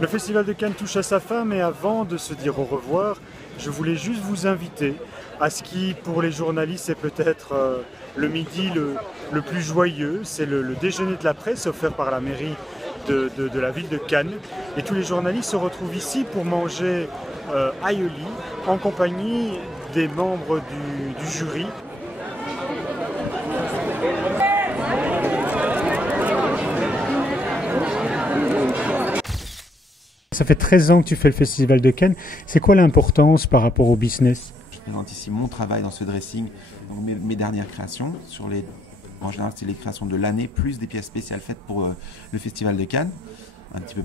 Le Festival de Cannes touche à sa fin, mais avant de se dire au revoir, je voulais juste vous inviter à ce qui, pour les journalistes, est peut-être le midi le plus joyeux. C'est le déjeuner de la presse offert par la mairie de la ville de Cannes. Et tous les journalistes se retrouvent ici pour manger aïoli en compagnie des membres du jury. Ça fait 13 ans que tu fais le Festival de Cannes. C'est quoi l'importance par rapport au business? Je présente ici mon travail dans ce dressing, donc mes dernières créations. En général, c'est les créations de l'année, plus des pièces spéciales faites pour le Festival de Cannes. Un peu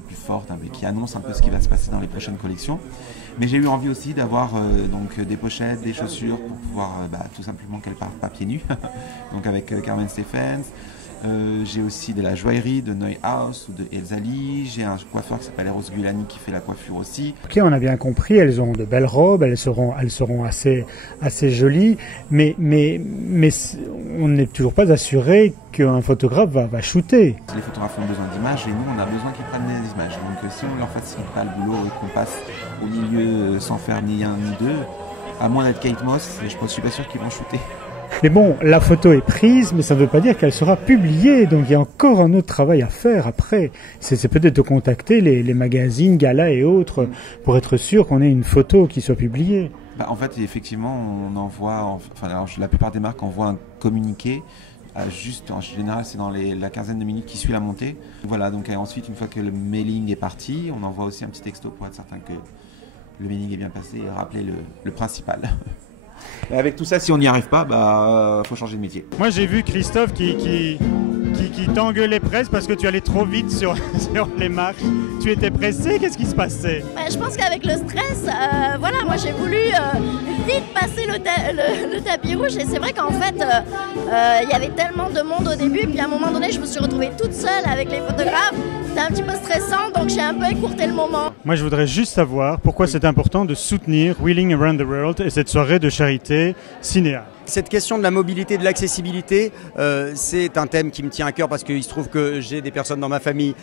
plus forte, qui annonce un peu ce qui va se passer dans les prochaines collections. Mais j'ai eu envie aussi d'avoir donc des pochettes, des chaussures pour pouvoir tout simplement qu'elles partent pas pieds nus. Donc avec Carmen Stephens. J'ai aussi de la joaillerie de Neuhaus ou de Elzali. J'ai un coiffeur qui s'appelle Eros Gulani qui fait la coiffure aussi. Ok, on a bien compris, elles ont de belles robes, elles seront assez jolies, mais on n'est toujours pas assuré qu'un photographe va shooter. Les photographes ont besoin d'images et nous on a besoin qu'ils prennent des images. Donc si on ne leur facilite pas le boulot et qu'on passe au milieu sans faire ni un ni deux, à moins d'être Kate Moss, je ne suis pas sûr qu'ils vont shooter. Mais bon, la photo est prise, mais ça ne veut pas dire qu'elle sera publiée. Donc il y a encore un autre travail à faire après. C'est peut-être de contacter les magazines, galas et autres pour être sûr qu'on ait une photo qui soit publiée. En fait, effectivement, on envoie, la plupart des marques envoient un communiqué. Juste, en général, c'est dans la quinzaine de minutes qui suit la montée. Voilà, donc ensuite, une fois que le mailing est parti, on envoie aussi un petit texto pour être certain que le mailing est bien passé et rappeler le principal. Et avec tout ça, si on n'y arrive pas, faut changer de métier. Moi, j'ai vu Christophe qui t'engueulait presque parce que tu allais trop vite sur les marches. Tu étais pressé, qu'est-ce qui se passait? Je pense qu'avec le stress, voilà, moi j'ai voulu vite passer le tapis rouge et c'est vrai qu'en fait, il y avait tellement de monde au début, puis à un moment donné, je me suis retrouvée toute seule avec les photographes. C'était un petit peu stressant, donc j'ai un peu écourté le moment. Moi, je voudrais juste savoir pourquoi c'est important de soutenir Wheeling Around the World et cette soirée de charité cinéa. Cette question de la mobilité et de l'accessibilité, c'est un thème qui me tient à cœur parce qu'il se trouve que j'ai des personnes dans ma famille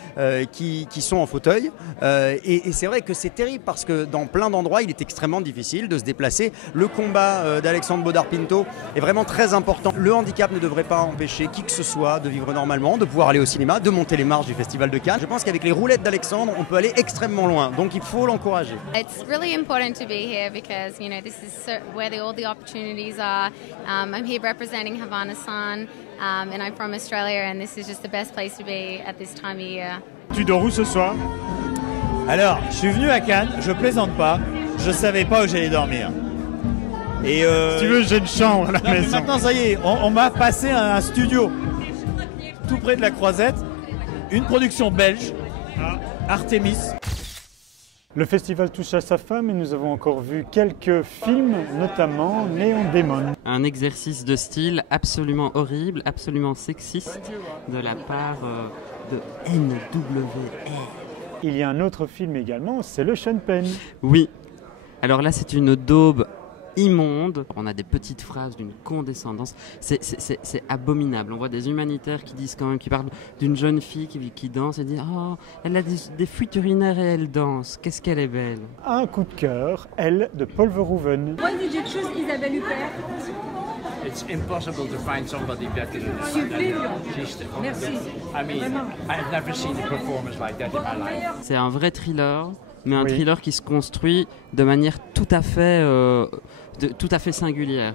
qui sont en fauteuil. Et c'est vrai que c'est terrible parce que dans plein d'endroits, il est extrêmement difficile de se déplacer. Le combat d'Alexandre Bodard-Pinto est vraiment très important. Le handicap ne devrait pas empêcher qui que ce soit de vivre normalement, de pouvoir aller au cinéma, de monter les marches du Festival de Cannes. Je pense qu'avec les roulettes d'Alexandre, on peut aller extrêmement loin. Donc il faut l'encourager. It's really important to be here because, you know, this is where all the opportunities are. I'm here representing Havana-san, and I'm from Australia, and this is just the best place to be at this time of year. Tu dors où ce soir? Alors, je suis venu à Cannes, je plaisante pas, je savais pas où j'allais dormir. Et si tu veux, j'ai une chambre à la maison. Maintenant, ça y est, on m'a passé un studio tout près de la Croisette, une production belge, Artemis. Le festival touche à sa fin, mais nous avons encore vu quelques films, notamment Neon Demon. Un exercice de style absolument horrible, absolument sexiste de la part de NWR. Il y a un autre film également, c'est le Sean Penn. Oui, alors là c'est une daube immonde. On a des petites phrases d'une condescendance. C'est abominable. On voit des humanitaires qui disent quand même, qui parlent d'une jeune fille qui danse et disent « Oh, elle a des fuites urinaires et elle danse. Qu'est-ce qu'elle est belle !» Un coup de cœur, Elle, de Paul Verhoeven. Why did you choose Isabelle Huppert? It's impossible to find somebody better than her. Sublime. Merci. I mean, I've never seen a performance like that in my life. C'est un vrai thriller, mais un thriller qui se construit de manière tout à fait singulière.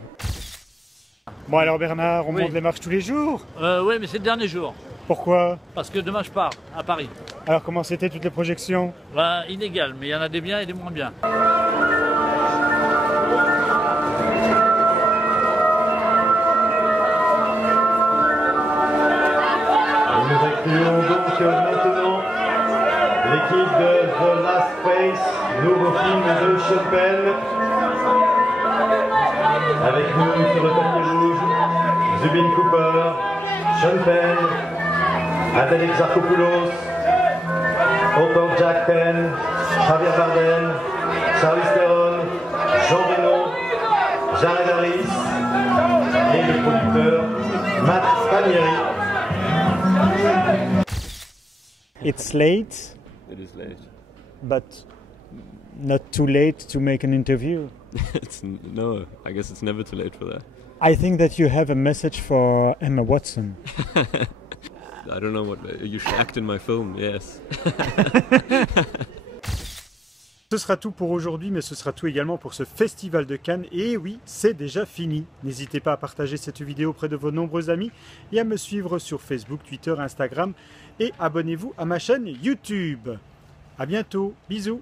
Bon alors Bernard, on monte les marches tous les jours? Oui, mais c'est le dernier jour. Pourquoi? Parce que demain je pars à Paris. Alors comment c'était toutes les projections? Inégal, mais il y en a des biens et des moins bien. Nous accueillons donc maintenant l'équipe de The Last Face, nouveau film de Sean Penn. Avec nous sur le tapis rouge, Zubin Cooper, Sean Penn, Adèle Exarchopoulos, autant Jack Penn, Javier Bardem, Charlize Theron, Jean Reno, Jared Harris et le producteur Matt Palmieri. It's late. it is late. But not too late to make an interview. No, I guess it's never too late for that. I think that you have a message for Emma Watson. I don't know what you should act in my film. Yes. Ce sera tout pour aujourd'hui, mais ce sera tout également pour ce Festival de Cannes. Et oui, c'est déjà fini. N'hésitez pas à partager cette vidéo auprès de vos nombreux amis et à me suivre sur Facebook, Twitter, Instagram. Et abonnez-vous à ma chaîne YouTube. À bientôt. Bisous.